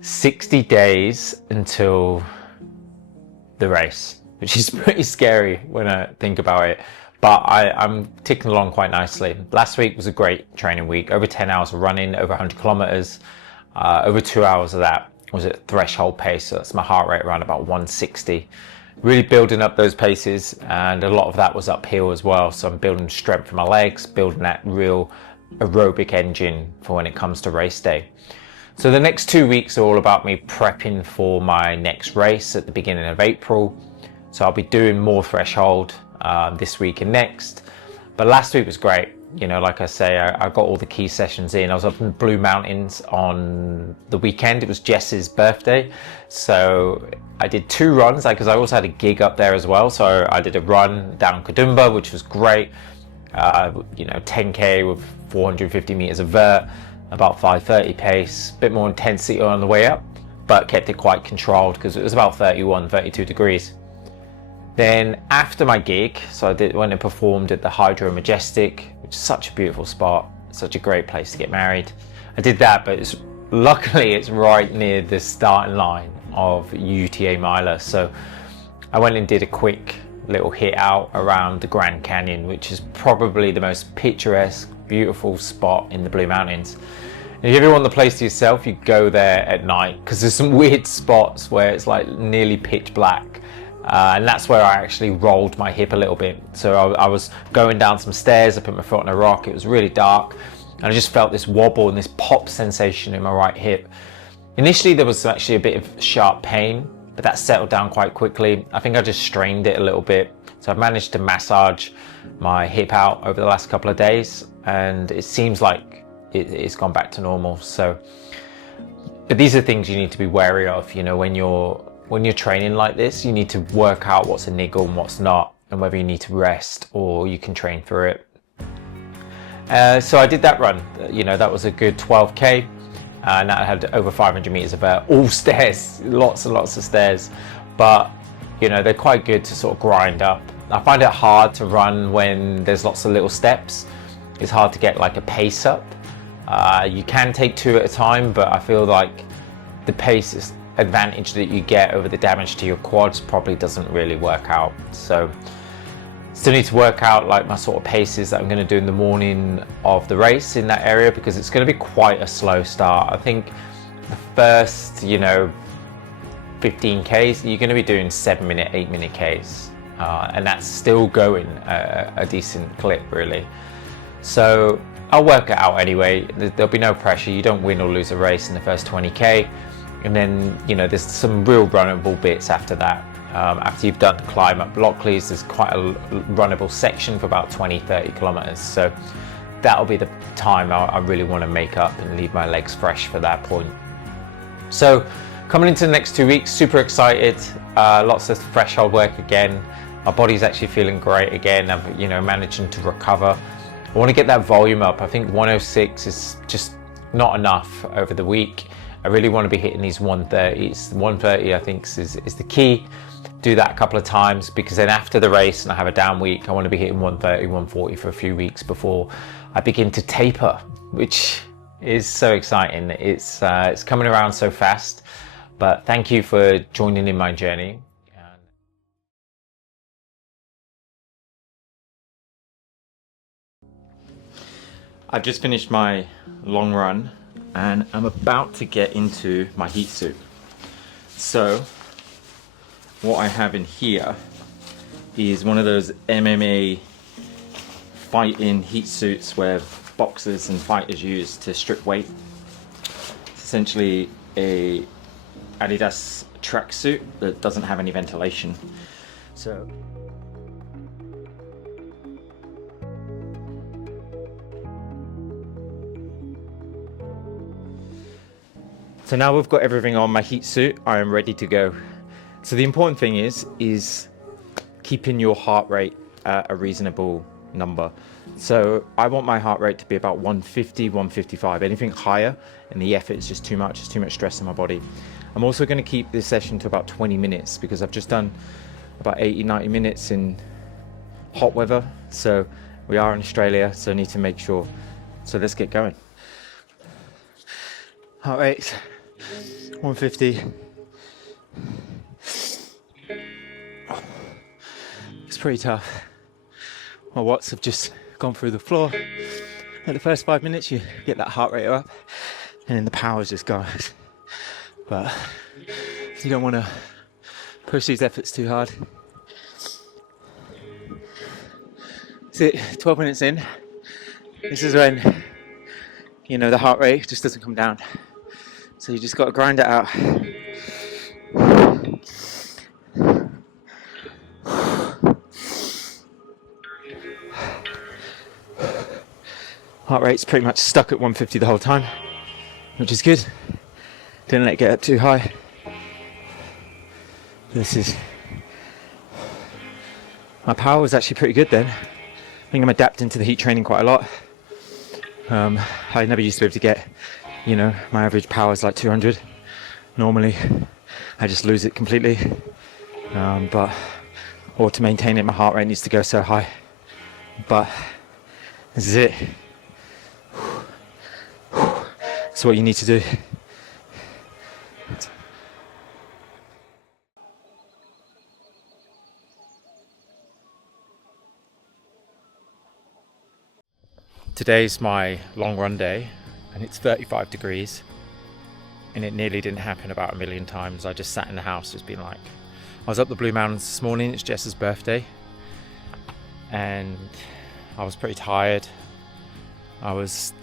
60 days until the race, which is pretty scary when I think about it. But I'm ticking along quite nicely. Last week was a great training week, over 10 hours of running, over 100 kilometers. Over 2 hours of that was at threshold pace, so that's my heart rate around about 160. Really building up those paces, and a lot of that was uphill as well. So I'm building strength for my legs, building that real aerobic engine for when it comes to race day. So the next 2 weeks are all about me prepping for my next race at the beginning of April. So I'll be doing more threshold this week and next. But last week was great. You know, like I say, I got all the key sessions in. I was up in the Blue Mountains on the weekend. It was Jess's birthday. So I did 2 runs because I also had a gig up there as well. So I did a run down Kadumba, which was great. 10K with 450 meters of vert, about 5:30 pace, a bit more intensity on the way up, but kept it quite controlled because it was about 31, 32 degrees. Then after my gig, so I went and performed at the Hydro Majestic, which is such a beautiful spot, such a great place to get married. I did that, but luckily it's right near the starting line of UTA Miler. So I went and did a quick little hit out around the Grand Canyon, which is probably the most picturesque, beautiful spot in the Blue Mountains. And if you ever want the place to yourself, you go there at night because there's some weird spots where it's like nearly pitch black. And that's where I actually rolled my hip a little bit. So I was going down some stairs, I put my foot on a rock, it was really dark, and I just felt this wobble and this pop sensation in my right hip. Initially there was actually a bit of sharp pain, but that settled down quite quickly. I think I just strained it a little bit. So I've managed to massage my hip out over the last couple of days, and it seems like it's gone back to normal. So, but these are things you need to be wary of, you know, when you're training like this. You need to work out what's a niggle and what's not, and whether you need to rest or you can train through it. So I did that run. You know, that was a good 12K, and that had over 500 meters of all stairs, lots and lots of stairs. But you know, they're quite good to sort of grind up. I find it hard to run when there's lots of little steps. It's hard to get like a pace up. You can take 2 at a time, but I feel like the pace advantage that you get over the damage to your quads probably doesn't really work out. So still need to work out like my sort of paces that I'm going to do in the morning of the race in that area, because it's going to be quite a slow start. I think the first, 15 Ks, you're going to be doing 7-minute, 8-minute Ks. And that's still going a decent clip, really. So I'll work it out anyway. There'll be no pressure. You don't win or lose a race in the first 20K. And then, there's some real runnable bits after that. After you've done the climb up Lockleys, there's quite a runnable section for about 20-30 kilometers. So that'll be the time I really want to make up and leave my legs fresh for that point. So coming into the next 2 weeks, super excited. Lots of threshold work again. My body's actually feeling great again. I'm, managing to recover. I want to get that volume up. I think 106 is just not enough over the week. I really want to be hitting these 130s. 130, I think, is the key. Do that a couple of times, because then after the race and I have a down week, I want to be hitting 130, 140 for a few weeks before I begin to taper, which is so exciting. It's coming around so fast. But thank you for joining in my journey. I've just finished my long run and I'm about to get into my heat suit. So what I have in here is one of those MMA fighting heat suits where boxers and fighters use to strip weight. It's essentially a Adidas tracksuit that doesn't have any ventilation. So now we've got everything on my heat suit, I am ready to go. So the important thing is keeping your heart rate at a reasonable number. So I want my heart rate to be about 150, 155. Anything higher and the effort is just too much. It's too much stress on my body. I'm also going to keep this session to about 20 minutes because I've just done about 80, 90 minutes in hot weather. So we are in Australia, so I need to make sure. So let's get going. Heart rate 150. It's pretty tough. My watts have just gone through the floor. At the first 5 minutes you get that heart rate up and then the power's just gone. But you don't want to push these efforts too hard. That's it, 12 minutes in. This is when, you know, the heart rate just doesn't come down. So you just got to grind it out. Heart rate's pretty much stuck at 150 the whole time, which is good. Didn't let it get up too high. My power was actually pretty good then. I think I'm adapting to the heat training quite a lot. I never used to be able to get, you know, my average power is like 200. Normally, I just lose it completely. Or to maintain it, my heart rate needs to go so high. But this is it. That's what you need to do. Today's my long run day and it's 35 degrees and it nearly didn't happen about a million times. I just sat in the house just being like, I was up the Blue Mountains this morning, it's Jess's birthday, and I was pretty tired. I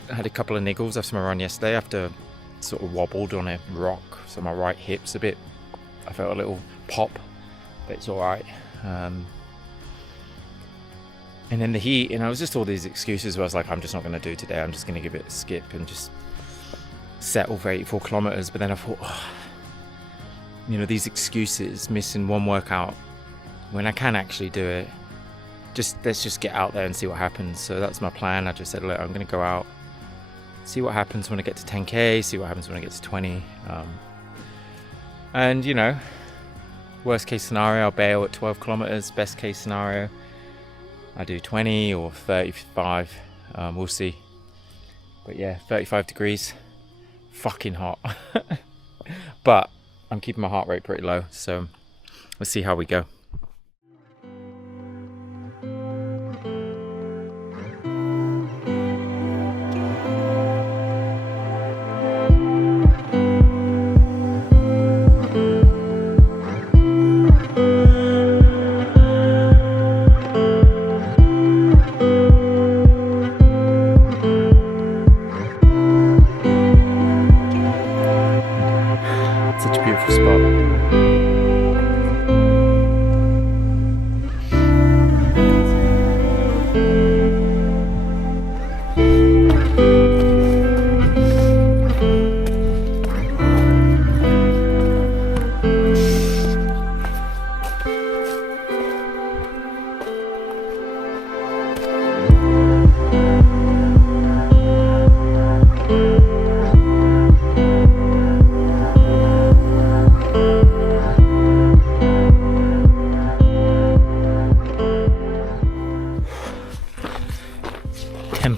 had a couple of niggles after my run yesterday after sort of wobbled on a rock, so my right hip's I felt a little pop, but it's alright. And then the heat, and I was just all these excuses where I was like, I'm just not going to do today, I'm just going to give it a skip and just settle for 84 kilometers. But then I thought, you know, these excuses, missing one workout when I can actually do it, let's just get out there and see what happens. So that's my plan. I just said, look, I'm going to go out, see what happens when I get to 10k, see what happens when I get to 20. And you know, worst case scenario, I'll bail at 12 kilometers. Best case scenario, I do 20 or 35, we'll see. But yeah, 35 degrees, fucking hot. But I'm keeping my heart rate pretty low, so let's see how we go.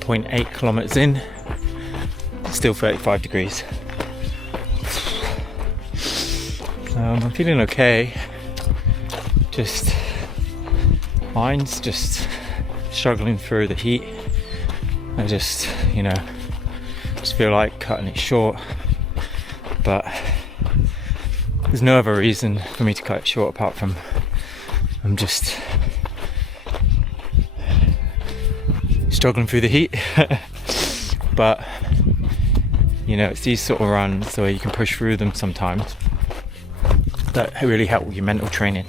.8 kilometers in, still 35 degrees. I'm feeling okay. Mine's just struggling through the heat. I just feel like cutting it short, but there's no other reason for me to cut it short apart from I'm just struggling through the heat. But it's these sort of runs where you can push through them sometimes that really help with your mental training,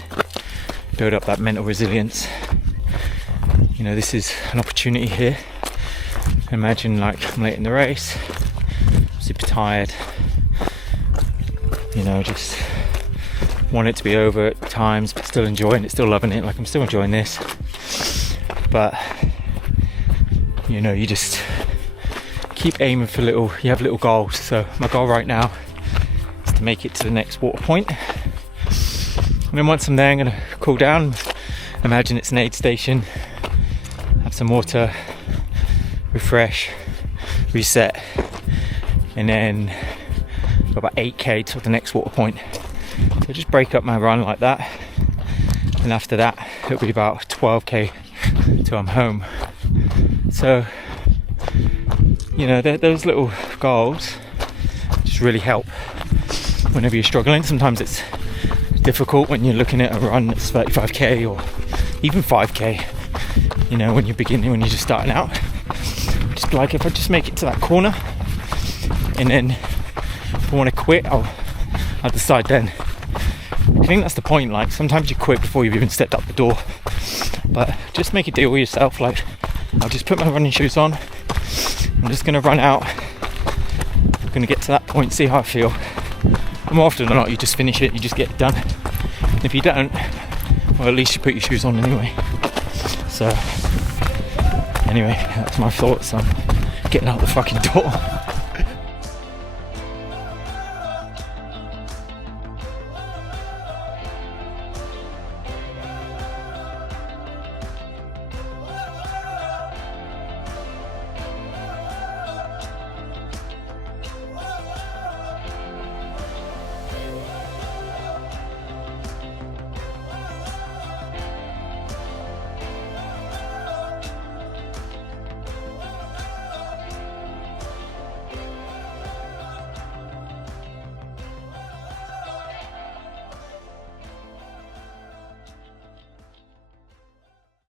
build up that mental resilience. This is an opportunity here. Imagine like I'm late in the race, super tired, just want it to be over at times, but still enjoying it, still loving it. Like I'm still enjoying this, but you just keep aiming for you have little goals. So my goal right now is to make it to the next water point, and then once I'm there I'm going to cool down. Imagine it's an aid station, have some water, refresh, reset, and then got about 8k till the next water point. So just break up my run like that, and after that it'll be about 12k till I'm home. So, you know, those little goals just really help whenever you're struggling. Sometimes it's difficult when you're looking at a run that's 35k or even 5k, you know, when you're beginning, when you're just starting out. Just like, if I just make it to that corner, and then if I want to quit, I'll decide then. I think that's the point. Like, sometimes you quit before you've even stepped out the door, but just make a deal with yourself. Like, I'll just put my running shoes on, I'm just going to run out, I'm going to get to that point, see how I feel. And more often than not, you just finish it, you just get it done. And if you don't, well, at least you put your shoes on anyway. So anyway, that's my thoughts on getting out the fucking door.